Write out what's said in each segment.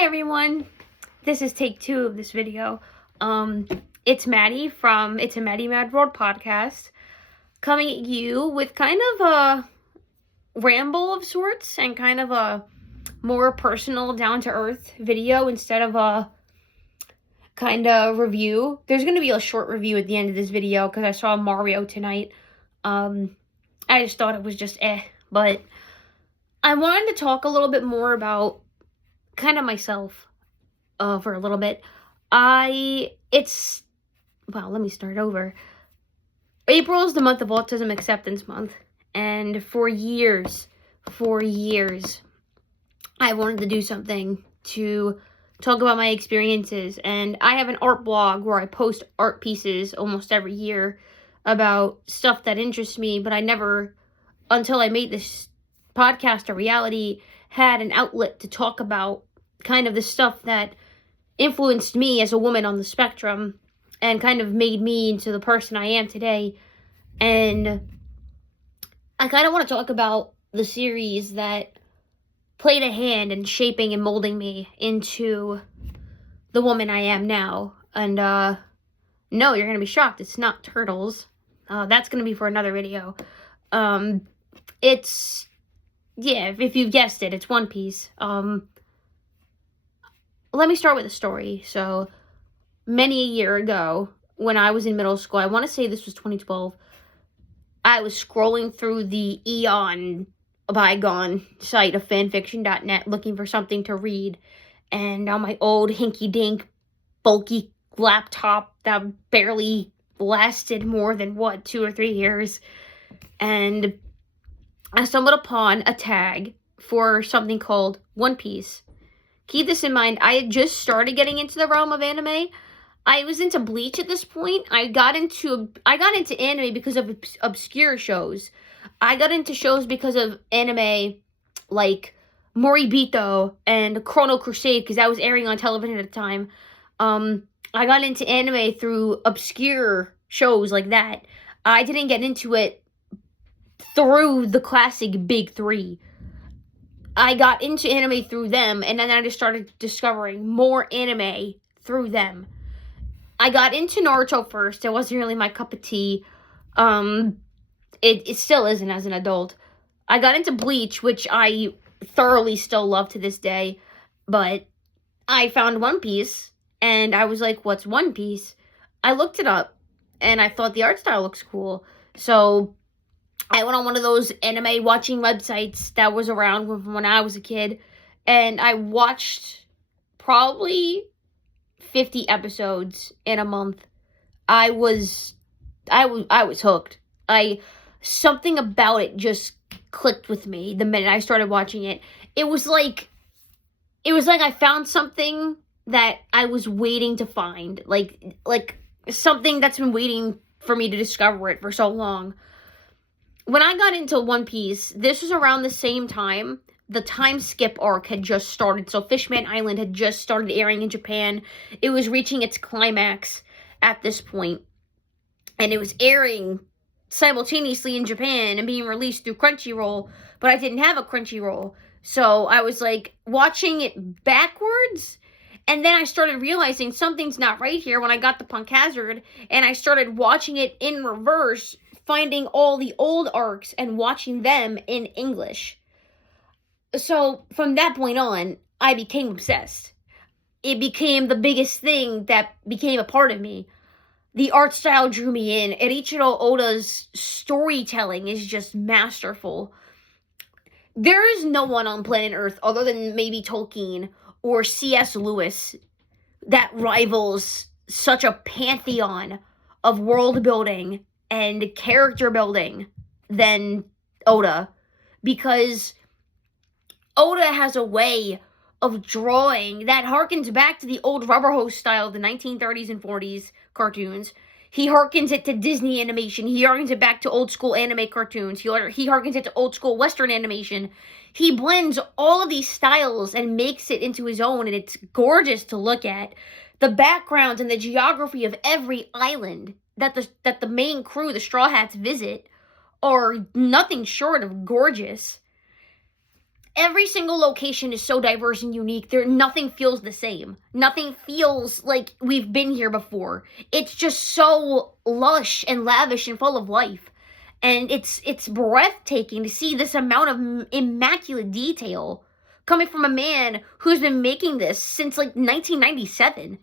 Hi everyone, this is take 2 of this video. It's Maddie from It's a Maddie Mad World podcast, coming at you with kind of a ramble of sorts and kind of a more personal, down-to-earth video instead of a kind of review. There's going to be a short review at the end of this video because I saw Mario tonight. I just thought it was just but I wanted to talk a little bit more about kind of myself for a little bit. Let me start over. April is the month of Autism Acceptance Month, and for years, I wanted to do something to talk about my experiences, and I have an art blog where I post art pieces almost every year about stuff that interests me, but I never, until I made this podcast a reality, had an outlet to talk about kind of the stuff that influenced me as a woman on the spectrum and kind of made me into the person I am today. And I kind of want to talk about the series that played a hand in shaping and molding me into the woman I am now. And no, you're going to be shocked. It's not Turtles. That's going to be for another video. If you've guessed it, it's One Piece. Let me start with a story. So, many a year ago, when I was in middle school, I want to say this was 2012, I was scrolling through the Eon bygone site of fanfiction.net looking for something to read. And on my old hinky-dink, bulky laptop that barely lasted more than, 2 or 3 years. And I stumbled upon a tag for something called One Piece. Keep this in mind, I had just started getting into the realm of anime. I was into Bleach at this point. I got into anime because of obscure shows. I got into shows because of anime like Moribito and Chrono Crusade, because that was airing on television at the time. I got into anime through obscure shows like that. I didn't get into it through the classic big three. I got into anime through them, and then I just started discovering more anime through them. I got into Naruto first. It wasn't really my cup of tea. It still isn't as an adult. I got into Bleach, which I thoroughly still love to this day, but I found One Piece, and I was like, what's One Piece? I looked it up, and I thought the art style looks cool, so I went on one of those anime watching websites that was around when I was a kid, and I watched probably 50 episodes in a month. I was hooked. Something about it just clicked with me the minute I started watching it. It was like I found something that I was waiting to find, like something that's been waiting for me to discover it for so long. When I got into One Piece, this was around the same time the time skip arc had just started. So Fishman Island had just started airing in Japan. It was reaching its climax at this point. And it was airing simultaneously in Japan and being released through Crunchyroll. But I didn't have a Crunchyroll. So I was like watching it backwards. And then I started realizing something's not right here when I got the Punk Hazard. And I started watching it in reverse, finding all the old arcs and watching them in English. So from that point on, I became obsessed. It became the biggest thing that became a part of me. The art style drew me in. Eiichiro Oda's storytelling is just masterful. There is no one on planet Earth other than maybe Tolkien or C.S. Lewis that rivals such a pantheon of world building and character building than Oda, because Oda has a way of drawing that harkens back to the old rubber hose style of the 1930s and 40s cartoons. He harkens it to Disney animation. He harkens it back to old school anime cartoons. He harkens it to old school Western animation. He blends all of these styles and makes it into his own, and it's gorgeous to look at. The backgrounds and the geography of every island that the main crew, the Straw Hats, visit are nothing short of gorgeous. every single location is so diverse and unique. Nothing feels the same. Nothing feels like we've been here before. It's just so lush and lavish and full of life. And it's breathtaking to see this amount of immaculate detail coming from a man who's been making this since like 1997.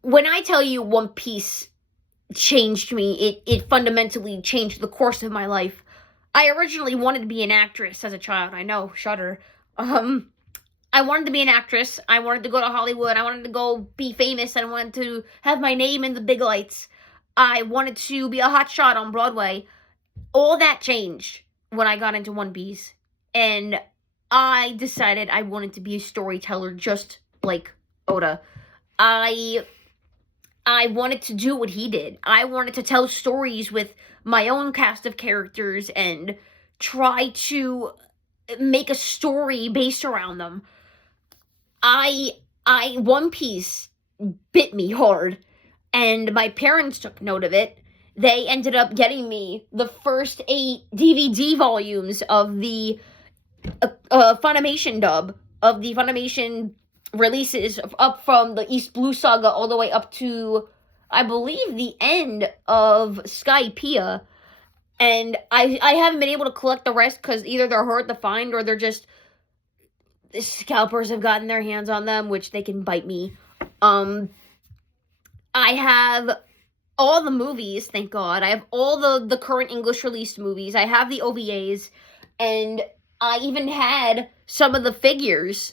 When I tell you One Piece changed me, it fundamentally changed the course of my life. I originally wanted to be an actress as a child. I know, shudder. I wanted to be an actress. I wanted to go to Hollywood. I wanted to go be famous. I wanted to have my name in the big lights. I wanted to be a hot shot on Broadway. All that changed when I got into One Piece. And I decided I wanted to be a storyteller just like Oda. I wanted to do what he did. I wanted to tell stories with my own cast of characters and try to make a story based around them. One Piece bit me hard, and my parents took note of it. They ended up getting me the first 8 DVD volumes of the Funimation dub, of the Funimation releases up from the East Blue Saga all the way up to, I believe, the end of Skypiea. And I haven't been able to collect the rest because either they're hard to find or they're just, scalpers have gotten their hands on them, which they can bite me. I have all the movies, thank God. I have all the current English released movies. I have the OVAs, and I even had some of the figures.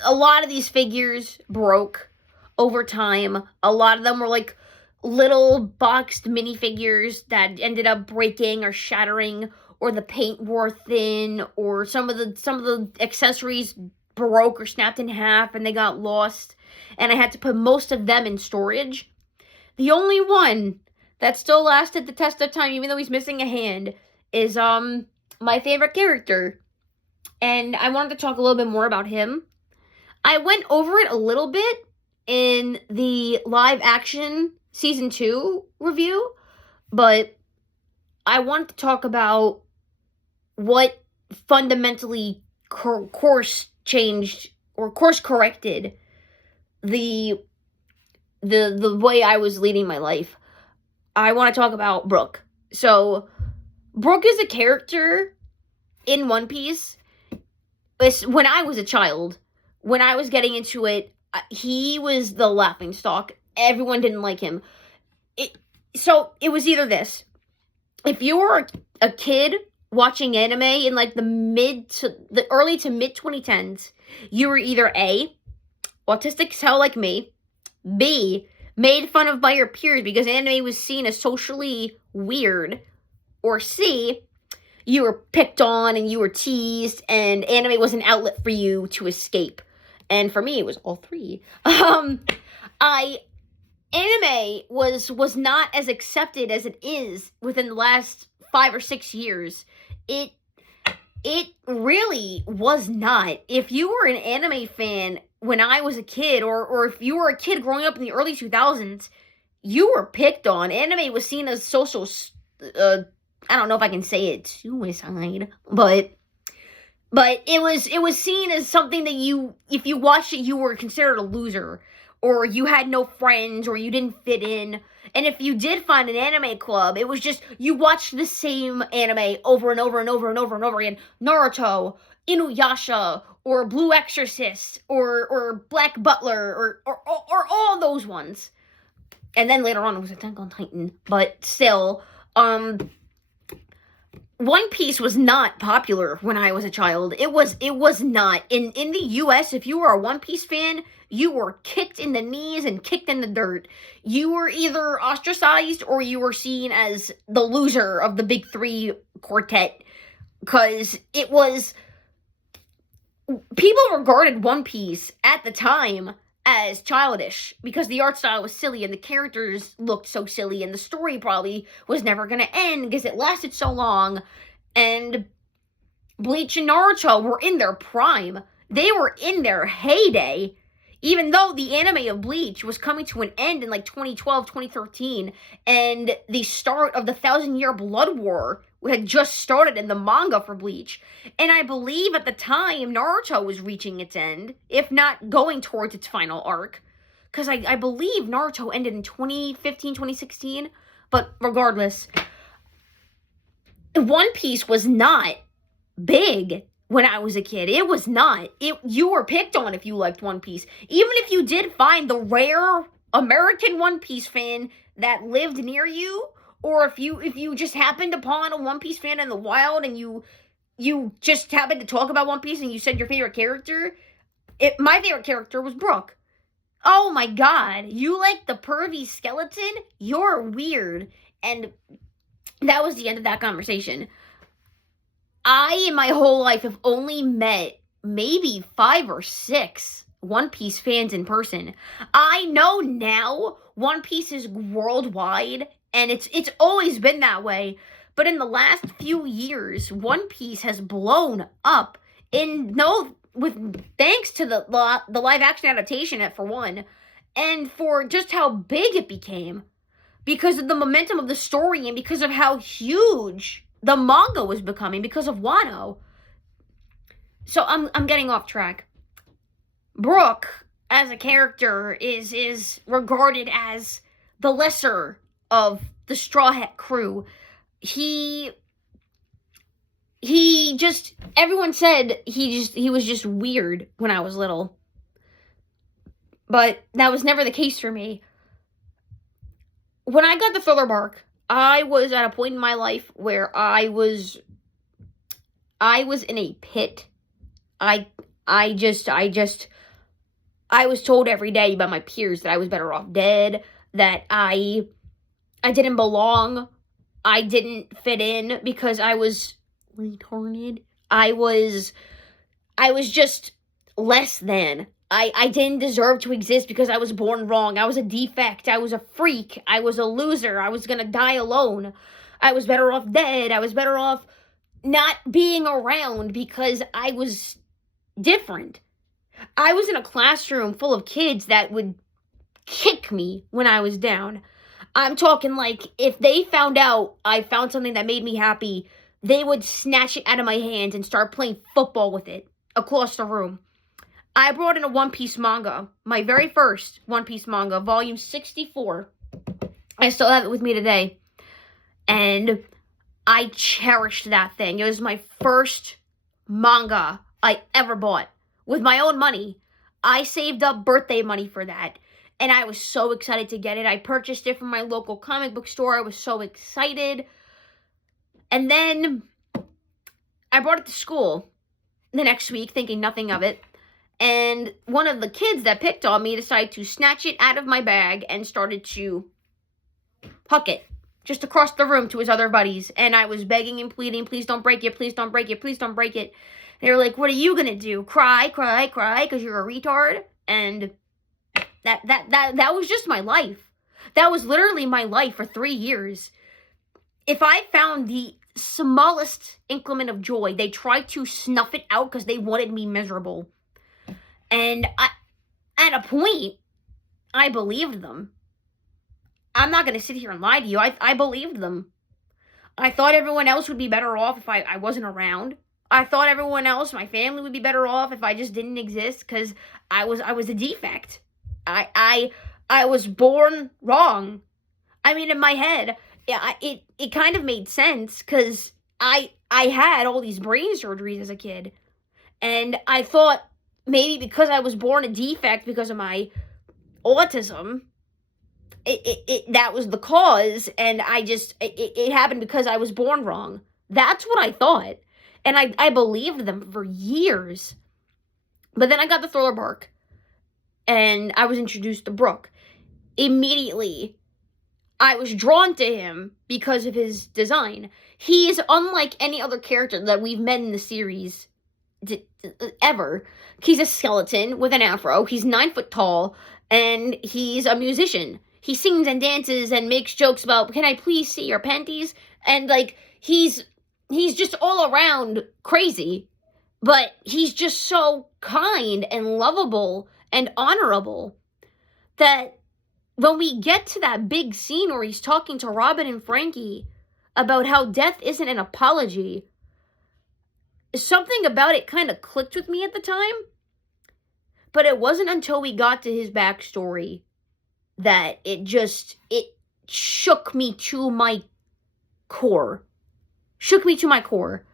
A lot of these figures broke over time. A lot of them were like little boxed minifigures that ended up breaking or shattering, or the paint wore thin, or some of the accessories broke or snapped in half and they got lost, and I had to put most of them in storage. The only one that still lasted the test of time, even though he's missing a hand, is my favorite character. And I wanted to talk a little bit more about him. I went over it a little bit in the live action season 2 review, but I want to talk about what fundamentally course changed or course corrected the way I was leading my life. I want to talk about Brook. So Brook is a character in One Piece. When I was a child, when I was getting into it, he was the laughingstock. Everyone didn't like him. So it was either this. If you were a kid watching anime in like the early to mid 2010s, you were either A, autistic as hell like me, B, made fun of by your peers because anime was seen as socially weird, or C, you were picked on and you were teased and anime was an outlet for you to escape. And for me, it was all three. Anime was not as accepted as it is within the last 5 or 6 years. It really was not. If you were an anime fan when I was a kid, or if you were a kid growing up in the early 2000s, you were picked on. Anime was seen as social, I don't know if I can say it, suicide, but it was seen as something that if you watched it, you were considered a loser, or you had no friends, or you didn't fit in. And if you did find an anime club, it was just, you watched the same anime over and over and over and over and over again. Naruto, Inuyasha, or Blue Exorcist, or Black Butler, or all those ones. And then later on it was Attack on Titan. But still, One Piece was not popular when I was a child. It was not. In the US, if you were a One Piece fan, you were kicked in the knees and kicked in the dirt. You were either ostracized or you were seen as the loser of the big three quartet. Because it was... People regarded One Piece at the time as childish because the art style was silly and the characters looked so silly and the story probably was never going to end because it lasted so long. And Bleach and Naruto were in their prime. They were in their heyday. Even though the anime of Bleach was coming to an end in like 2012, 2013, and the start of the 1,000-Year Blood War had just started in the manga for Bleach. And I believe at the time Naruto was reaching its end, if not going towards its final arc. Because I believe Naruto ended in 2015, 2016. But regardless, One Piece was not big when I was a kid. It was not. You were picked on if you liked One Piece. Even if you did find the rare American One Piece fan that lived near you, or if you just happened upon a One Piece fan in the wild and you just happened to talk about One Piece and you said your favorite character, my favorite character was Brook. Oh my god, you like the pervy skeleton? You're weird. And that was the end of that conversation. I, in my whole life, have only met maybe 5 or 6 One Piece fans in person. I know now One Piece is worldwide, and it's always been that way. But in the last few years, One Piece has blown up. Thanks to the live action adaptation, for one, and for just how big it became, because of the momentum of the story and because of how huge the manga was becoming because of Wano. So I'm getting off track. Brook, as a character, is regarded as the lesser of the Straw Hat crew. Everyone said he was just weird when I was little. But that was never the case for me. When I got the filler bark, I was at a point in my life where I was in a pit. I was told every day by my peers that I was better off dead, that I didn't belong, I didn't fit in because I was retarded. I was just less than. I didn't deserve to exist because I was born wrong. I was a defect. I was a freak. I was a loser. I was gonna die alone. I was better off dead. I was better off not being around because I was different. I was in a classroom full of kids that would kick me when I was down. I'm talking like if they found out I found something that made me happy, they would snatch it out of my hands and start playing football with it across the room. I brought in a One Piece manga, my very first One Piece manga, volume 64. I still have it with me today. And I cherished that thing. It was my first manga I ever bought with my own money. I saved up birthday money for that. And I was so excited to get it. I purchased it from my local comic book store. I was so excited. And then I brought it to school the next week, thinking nothing of it. And one of the kids that picked on me decided to snatch it out of my bag and started to huck it just across the room to his other buddies. And I was begging and pleading, please don't break it, please don't break it, please don't break it. They were like, what are you gonna do? Cry, cry, cry because you're a retard? And that was just my life. That was literally my life for 3 years. If I found the smallest increment of joy, they tried to snuff it out because they wanted me miserable. And at a point, I believed them. I'm not going to sit here and lie to you. I believed them. I thought everyone else would be better off if I wasn't around. I thought everyone else, my family, would be better off if I just didn't exist because I was a defect. I was born wrong. I mean, in my head, it kind of made sense because I had all these brain surgeries as a kid. And I thought, maybe because I was born a defect because of my autism, that was the cause, and it happened because I was born wrong. That's what I thought, and I believed them for years. But then I got the thriller bark, and I was introduced to Brook. Immediately, I was drawn to him because of his design. He is unlike any other character that we've met in the series ever. He's a skeleton with an afro. He's 9 foot tall, and he's a musician. He sings and dances and makes jokes about, can I please see your panties? And like, he's just all around crazy, but he's just so kind and lovable and honorable that when we get to that big scene where he's talking to Robin and Frankie about how death isn't an apology. Something about it kind of clicked with me at the time, but it wasn't until we got to his backstory that it shook me to my core. Shook me to my core.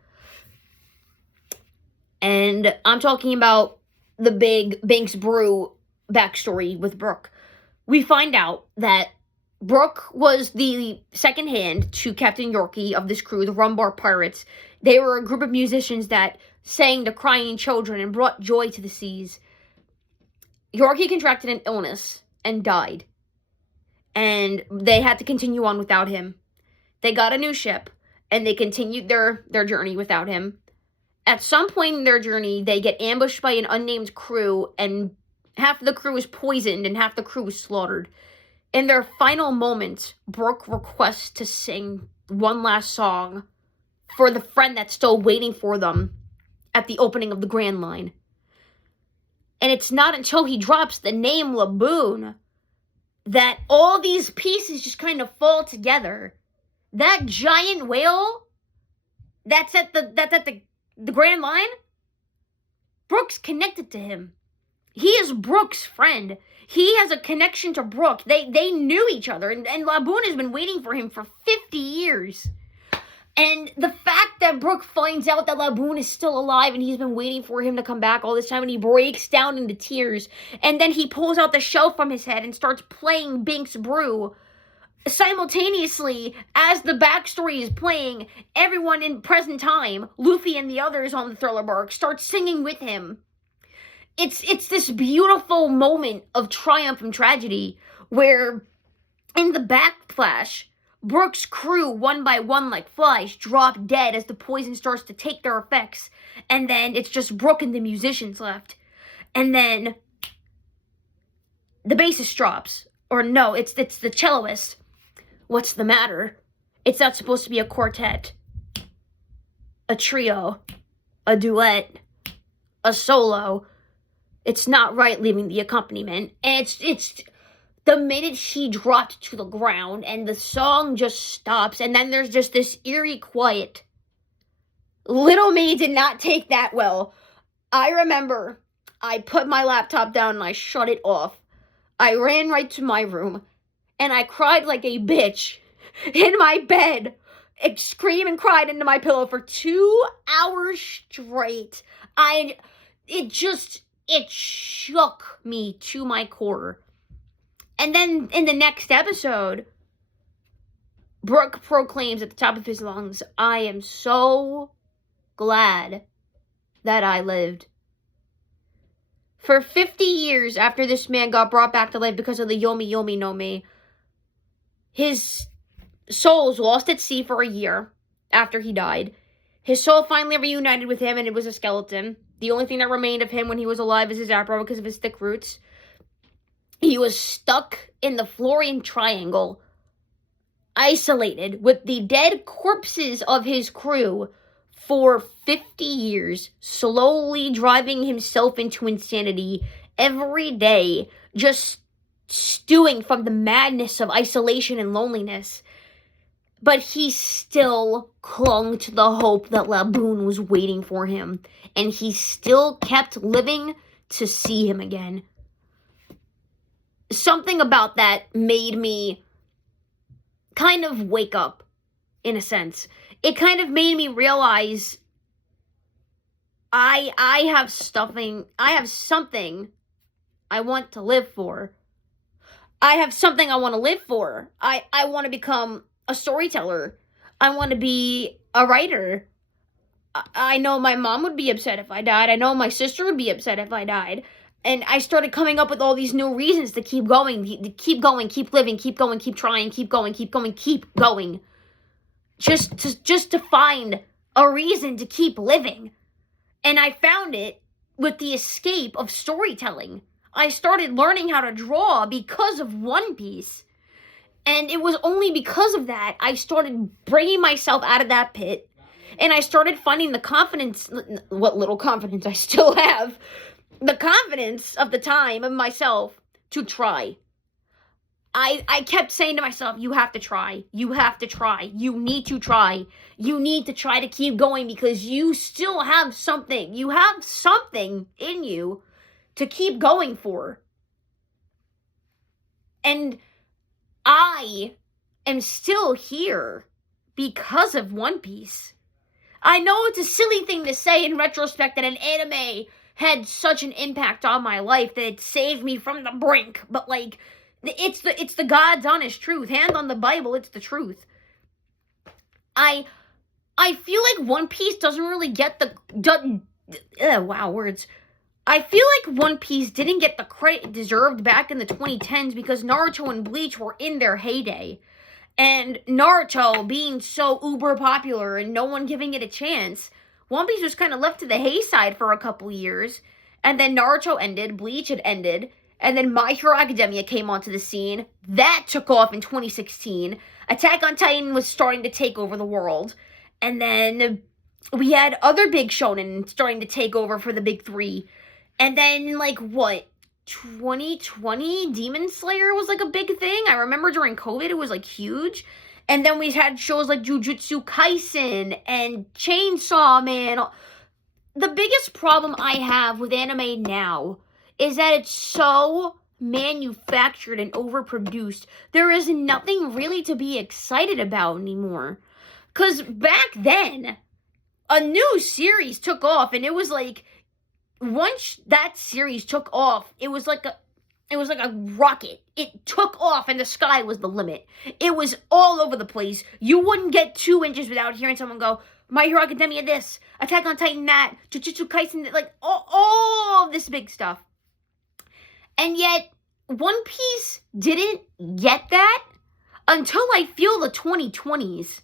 And I'm talking about the big Banks Brew backstory with Brooke. We find out that Brooke was the second hand to Captain Yorkie of this crew, the Rumbar Pirates. They were a group of musicians that sang to crying children and brought joy to the seas. Yorkie contracted an illness and died. And they had to continue on without him. They got a new ship, and they continued their journey without him. At some point in their journey, they get ambushed by an unnamed crew, and half of the crew is poisoned, and half the crew is slaughtered. In their final moments, Brooke requests to sing one last song for the friend that's still waiting for them at the opening of the Grand Line. And it's not until he drops the name Laboon that all these pieces just kind of fall together. That giant whale that's at the Grand Line, Brooke's connected to him. He is Brooke's friend. He has a connection to Brooke. They knew each other, and Laboon has been waiting for him for 50 years. And the fact that Brooke finds out that Laboon is still alive and he's been waiting for him to come back all this time, and he breaks down into tears, and then he pulls out the shell from his head and starts playing Banks Brew. Simultaneously, as the backstory is playing, everyone in present time, Luffy and the others on the Thriller Bark, start singing with him. It's this beautiful moment of triumph and tragedy where, in the backflash, Brooke's crew, one by one like flies, drop dead as the poison starts to take their effects. And then it's just Brooke and the musicians left. And then the bassist drops. Or no, it's the celloist. What's the matter? It's not supposed to be a quartet, a trio, a duet, a solo. It's not right leaving the accompaniment. And it's the minute she dropped to the ground and the song just stops, and then there's just this eerie quiet. Little me did not take that well. I remember I put my laptop down and I shut it off. I ran right to my room and I cried like a bitch in my bed. I screamed and cried into my pillow for 2 hours straight. It shook me to my core. And then in the next episode, Brooke proclaims at the top of his lungs, "I am so glad that I lived." For 50 years after this man got brought back to life because of the Yomi Yomi no Mi, his soul was lost at sea for a year after he died. His soul finally reunited with him, and it was a skeleton. The only thing that remained of him when he was alive is his afro because of his thick roots. He was stuck in the Florian Triangle, isolated with the dead corpses of his crew for 50 years, slowly driving himself into insanity every day, just stewing from the madness of isolation and loneliness. But he still clung to the hope that Laboon was waiting for him, and he still kept living to see him again. Something about that made me kind of wake up, in a sense. It kind of made me realize I have something I want to live for. I have something I want to live for. I want to become a storyteller. I want to be a writer. I know my mom would be upset if I died. I know my sister would be upset if I died. And I started coming up with all these new reasons to keep going, keep living, keep going, keep trying, keep going. Just to find a reason to keep living. And I found it with the escape of storytelling. I started learning how to draw because of One Piece. And it was only because of that I started bringing myself out of that pit. And I started finding the confidence, what little confidence I still have, the confidence of the time of myself to try. I kept saying to myself, you have to try. You have to try. You need to try. You need to try to keep going because you still have something. You have something in you to keep going for. And I am still here because of One Piece. I know it's a silly thing to say in retrospect that an anime had such an impact on my life that it saved me from the brink, but like, it's the God's honest truth. Hand on the Bible, it's the truth. I feel like One Piece doesn't really get the wow, words. I feel like One Piece didn't get the credit it deserved back in the 2010s because Naruto and Bleach were in their heyday. And Naruto being so uber popular and no one giving it a chance, One Piece was kind of left to the hayside for a couple years. And then Naruto ended, Bleach had ended, and then My Hero Academia came onto the scene. That took off in 2016. Attack on Titan was starting to take over the world. And then we had other big shonen starting to take over for the big three. And then, like, what, 2020, Demon Slayer was, like, a big thing. I remember during COVID, it was, like, huge. And then we had shows like Jujutsu Kaisen and Chainsaw Man. The biggest problem I have with anime now is that it's so manufactured and overproduced. There is nothing really to be excited about anymore. Because back then, a new series took off, and it was like, once that series took off, it was like a rocket. It took off and the sky was the limit. It was all over the place. You wouldn't get 2 inches without hearing someone go, My Hero Academia this, Attack on Titan that, Jujutsu Kaisen, like all of this big stuff. And yet, One Piece didn't get that until I feel the 2020s.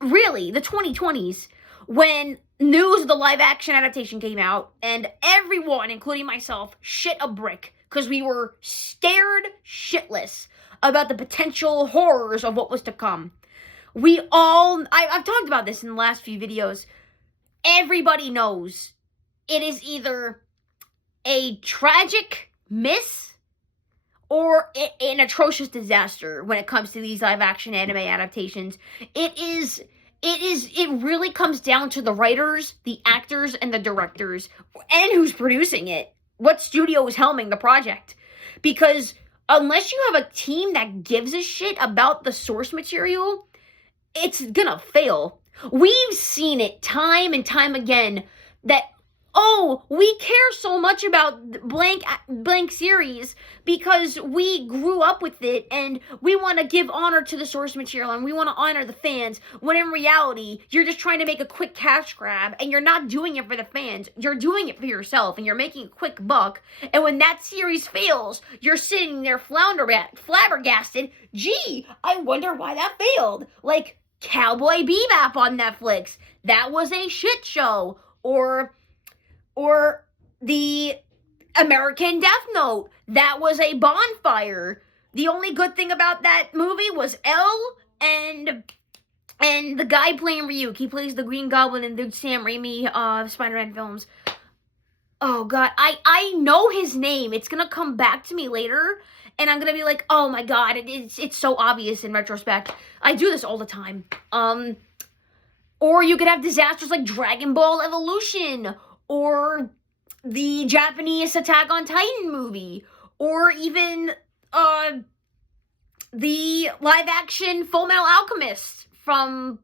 Really, the 2020s. When news of the live-action adaptation came out, and everyone, including myself, shit a brick. Because we were scared shitless about the potential horrors of what was to come. I've talked about this in the last few videos. Everybody knows it is either a tragic miss or an atrocious disaster when it comes to these live-action anime adaptations. It really comes down to the writers, the actors, and the directors, and who's producing it. What studio is helming the project? Because unless you have a team that gives a shit about the source material, it's gonna fail. We've seen it time and time again that, oh, we care so much about blank series because we grew up with it and we want to give honor to the source material and we want to honor the fans, when in reality, you're just trying to make a quick cash grab and you're not doing it for the fans. You're doing it for yourself and you're making a quick buck. And when that series fails, you're sitting there flabbergasted. Gee, I wonder why that failed. Like Cowboy Bebop on Netflix. That was a shit show. Or the American Death Note. That was a bonfire. The only good thing about that movie was Elle and the guy playing Ryuk. He plays the Green Goblin in the Sam Raimi Spider-Man films. Oh, God. I know his name. It's going to come back to me later. And I'm going to be like, oh, my God. It's so obvious in retrospect. I do this all the time. Or you could have disasters like Dragon Ball Evolution. Or the Japanese Attack on Titan movie. Or even the live-action Full Metal Alchemist from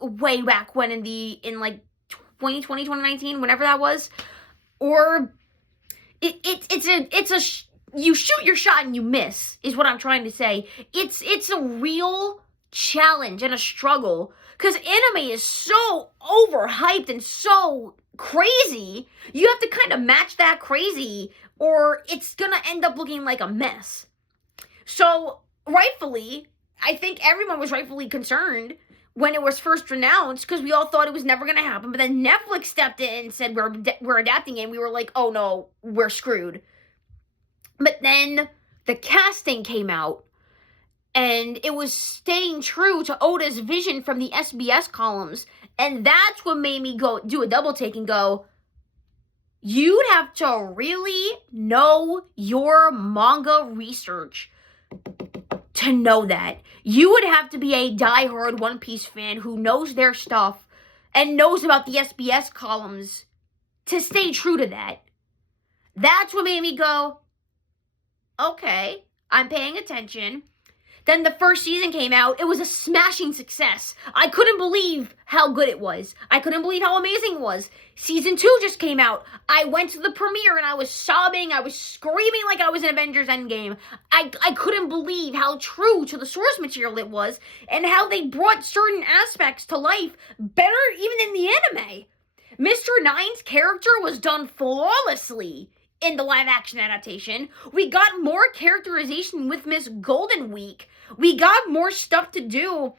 way back when in like 2020, 2019, whenever that was. Or you shoot your shot and you miss, is what I'm trying to say. It's a real challenge and a struggle. Because anime is so overhyped and so crazy, you have to kind of match that crazy or it's gonna end up looking like a mess. So, rightfully, I think everyone was rightfully concerned when it was first announced because we all thought it was never gonna happen. But then Netflix stepped in and said we're adapting it, and we were like, oh no, we're screwed. But then the casting came out, and it was staying true to Oda's vision from the SBS columns. And that's what made me go do a double take and go, you'd have to really know your manga research to know that. You would have to be a diehard One Piece fan who knows their stuff and knows about the SBS columns to stay true to that. That's what made me go, okay, I'm paying attention. Then the first season came out. It was a smashing success. I couldn't believe how good it was. I couldn't believe how amazing it was. Season 2 just came out. I went to the premiere and I was sobbing. I was screaming like I was in Avengers Endgame. I couldn't believe how true to the source material it was and how they brought certain aspects to life better even in the anime. Mr. Nine's character was done flawlessly in the live-action adaptation. We got more characterization with Miss Golden Week. We got more stuff to do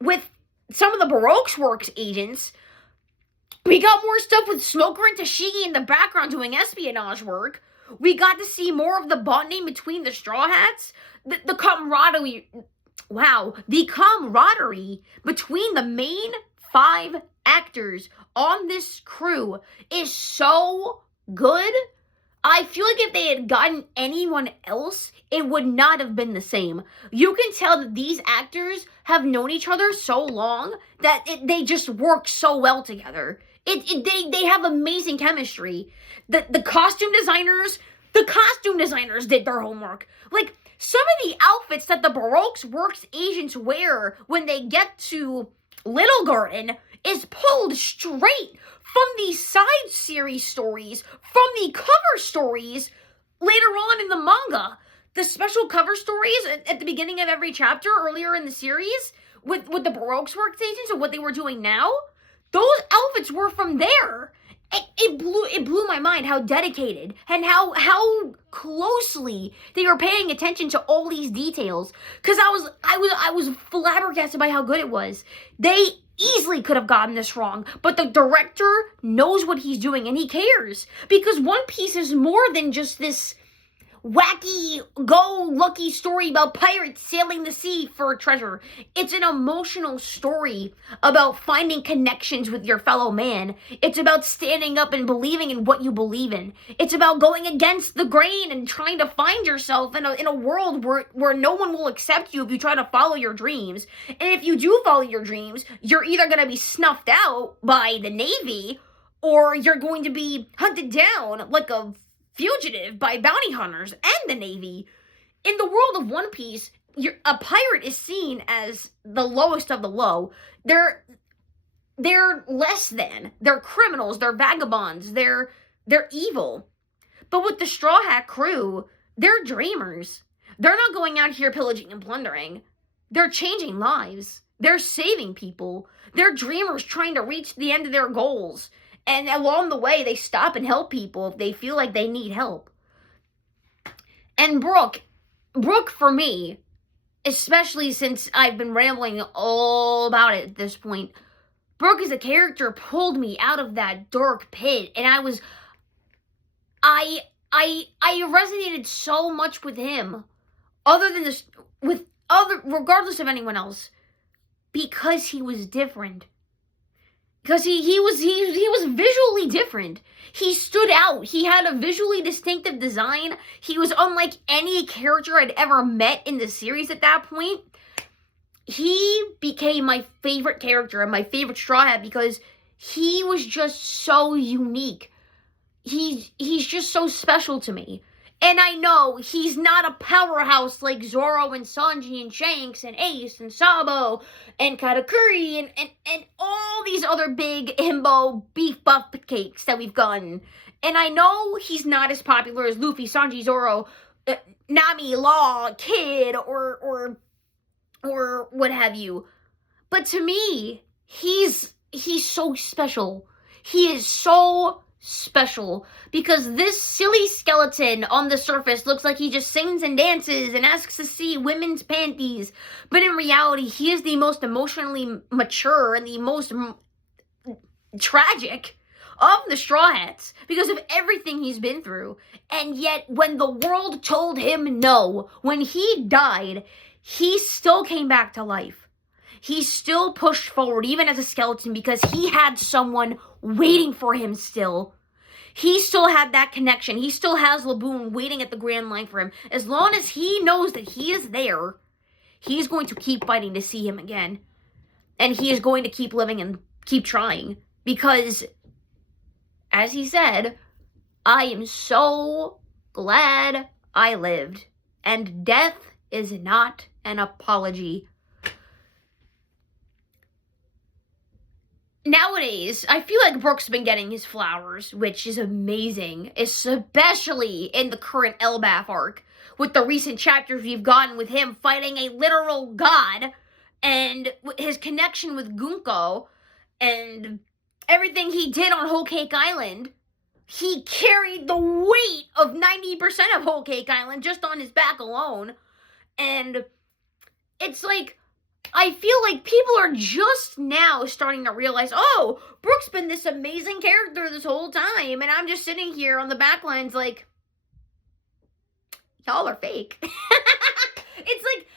with some of the Baroque Works agents. We got more stuff with Smoker and Tashigi in the background doing espionage work. We got to see more of the bonding between the Straw Hats. The camaraderie, the camaraderie between the main 5 actors on this crew is so good. I feel like if they had gotten anyone else, it would not have been the same. You can tell that these actors have known each other so long that they just work so well together. They have amazing chemistry. The costume designers did their homework. Like, some of the outfits that the Baroque Works agents wear when they get to Little Garden is pulled straight from the side series stories, from the cover stories later on in the manga. The special cover stories at the beginning of every chapter earlier in the series with the Baroque Works agents and what they were doing now, those outfits were from there. It blew my mind how dedicated and how closely they were paying attention to all these details. Because I was flabbergasted by how good it was. They easily could have gotten this wrong, but the director knows what he's doing and he cares. Because One Piece is more than just this wacky, go-lucky story about pirates sailing the sea for treasure. It's an emotional story about finding connections with your fellow man. It's about standing up and believing in what you believe in. It's about going against the grain and trying to find yourself in a world where no one will accept you if you try to follow your dreams. And if you do follow your dreams, you're either going to be snuffed out by the Navy or you're going to be hunted down like a fugitive by bounty hunters and the Navy. In the world of One Piece, a pirate is seen as the lowest of the low. They're less than. They're criminals. They're vagabonds. They're evil. But with the Straw Hat crew, they're dreamers. They're not going out here pillaging and plundering. They're changing lives. They're saving people. They're dreamers trying to reach the end of their goals. And along the way, they stop and help people if they feel like they need help. And Brooke for me, especially since I've been rambling all about it at this point, Brooke as a character pulled me out of that dark pit. And I resonated so much with him, regardless of anyone else, because he was different. Because he was visually different. He stood out. He had a visually distinctive design. He was unlike any character I'd ever met in the series at that point. He became my favorite character and my favorite Straw Hat because he was just so unique. He's just so special to me. And I know he's not a powerhouse like Zoro and Sanji and Shanks and Ace and Sabo and Katakuri and all these other big himbo beef buff cakes that we've gotten. And I know he's not as popular as Luffy, Sanji, Zoro, Nami, Law, Kid, or what have you. But to me, he's so special. He is so special because this silly skeleton on the surface looks like he just sings and dances and asks to see women's panties, but in reality he is the most emotionally mature and the most tragic of the Straw Hats because of everything he's been through. And yet when the world told him no, when he died, he still came back to life. He still pushed forward, even as a skeleton, because he had someone waiting for him still. He still had that connection. He still has Laboon waiting at the Grand Line for him. As long as he knows that he is there, he's going to keep fighting to see him again. And he is going to keep living and keep trying. Because, as he said, I am so glad I lived. And death is not an apology. Nowadays, I feel like Brooke's been getting his flowers, which is amazing, especially in the current Elbaf arc, with the recent chapters we've gotten with him fighting a literal god, and his connection with Gunko, and everything he did on Whole Cake Island. He carried the weight of 90% of Whole Cake Island just on his back alone, and it's like, I feel like people are just now starting to realize, oh, Brooke's been this amazing character this whole time, and I'm just sitting here on the back lines like, y'all are fake. It's like,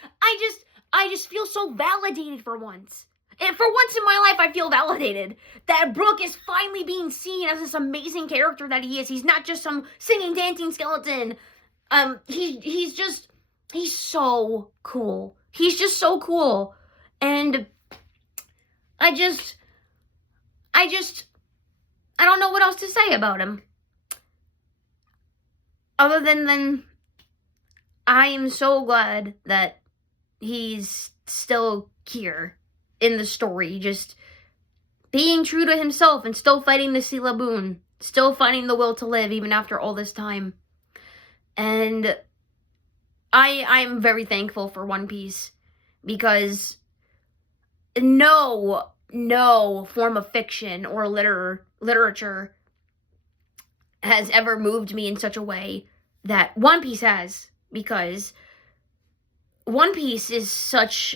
I just feel so validated for once. And for once in my life, I feel validated that Brooke is finally being seen as this amazing character that he is. He's not just some singing, dancing skeleton. He's so cool. He's just so cool. And I don't know what else to say about him. Other than I am so glad that he's still here in the story, just being true to himself and still fighting to see Laboon, still finding the will to live even after all this time. And I'm very thankful for One Piece, because no form of fiction or literature has ever moved me in such a way that One Piece has, because One Piece is such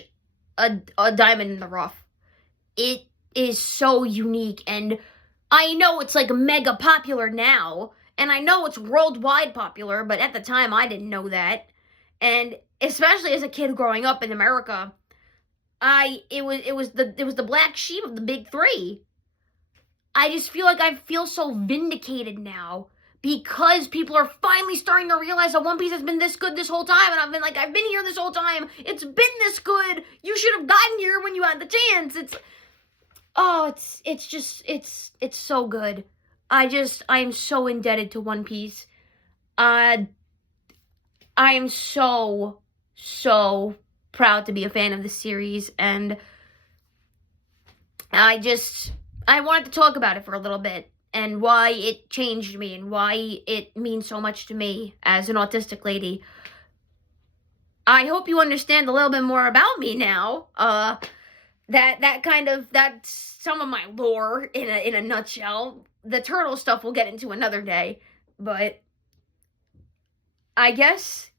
a diamond in the rough. It is so unique, and I know it's like mega popular now, and I know it's worldwide popular, but at the time I didn't know that. And especially as a kid growing up in America, it was the black sheep of the big three. I just feel like I feel so vindicated now, because people are finally starting to realize that One Piece has been this good this whole time, and I've been like, I've been here this whole time. It's been this good. You should have gotten here when you had the chance. It's so good. I am so indebted to One Piece. I am so proud to be a fan of the series, and I wanted to talk about it for a little bit, and why it changed me, and why it means so much to me as an autistic lady. I hope you understand a little bit more about me now. That's some of my lore in a nutshell. The turtle stuff we'll get into another day, but I guess,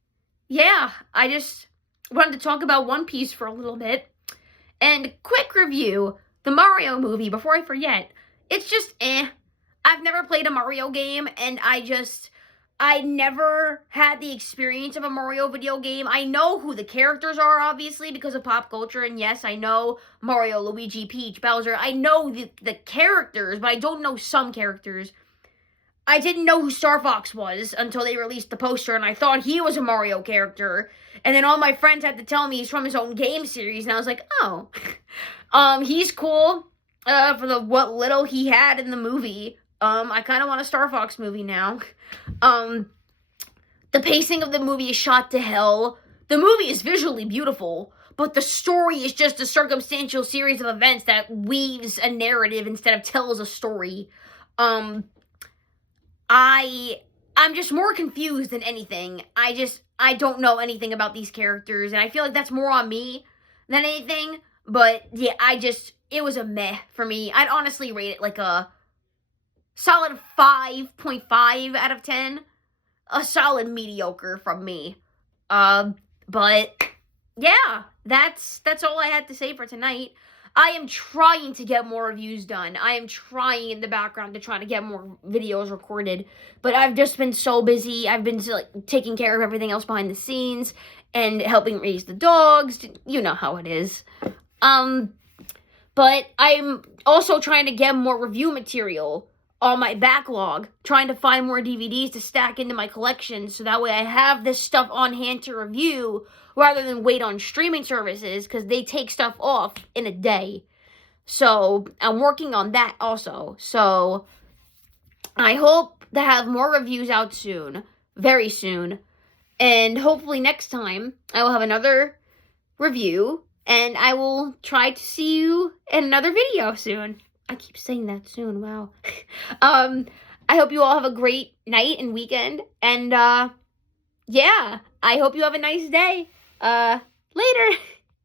yeah, I just wanted to talk about One Piece for a little bit. And quick review, the Mario movie, before I forget, it's just I've never played a Mario game, and I never had the experience of a Mario video game. I know who the characters are, obviously, because of pop culture, and yes, I know Mario, Luigi, Peach, Bowser. I know the characters, but I don't know some characters. I didn't know who Star Fox was until they released the poster, and I thought he was a Mario character. And then all my friends had to tell me he's from his own game series, and I was like, oh. He's cool for what little he had in the movie. I kind of want a Star Fox movie now. The pacing of the movie is shot to hell. The movie is visually beautiful, but the story is just a circumstantial series of events that weaves a narrative instead of tells a story. I'm just more confused than anything. I don't know anything about these characters, and I feel like that's more on me than anything. But yeah, it was a meh for me. I'd honestly rate it like a solid 5.5 out of 10. A solid mediocre from me. But yeah, that's all I had to say for tonight. I am trying to get more reviews done. I am trying in the background to try to get more videos recorded, but I've just been so busy. I've been taking care of everything else behind the scenes and helping raise the dogs. You know how it is. But I'm also trying to get more review material. on my backlog, trying to find more DVDs to stack into my collection, so that way I have this stuff on hand to review rather than wait on streaming services, because they take stuff off in a day. So I'm working on that also. So I hope to have more reviews out soon, very soon. And hopefully next time I will have another review, and I will try to see you in another video soon. I keep saying that soon, wow. I hope you all have a great night and weekend, and yeah, I hope you have a nice day. Later.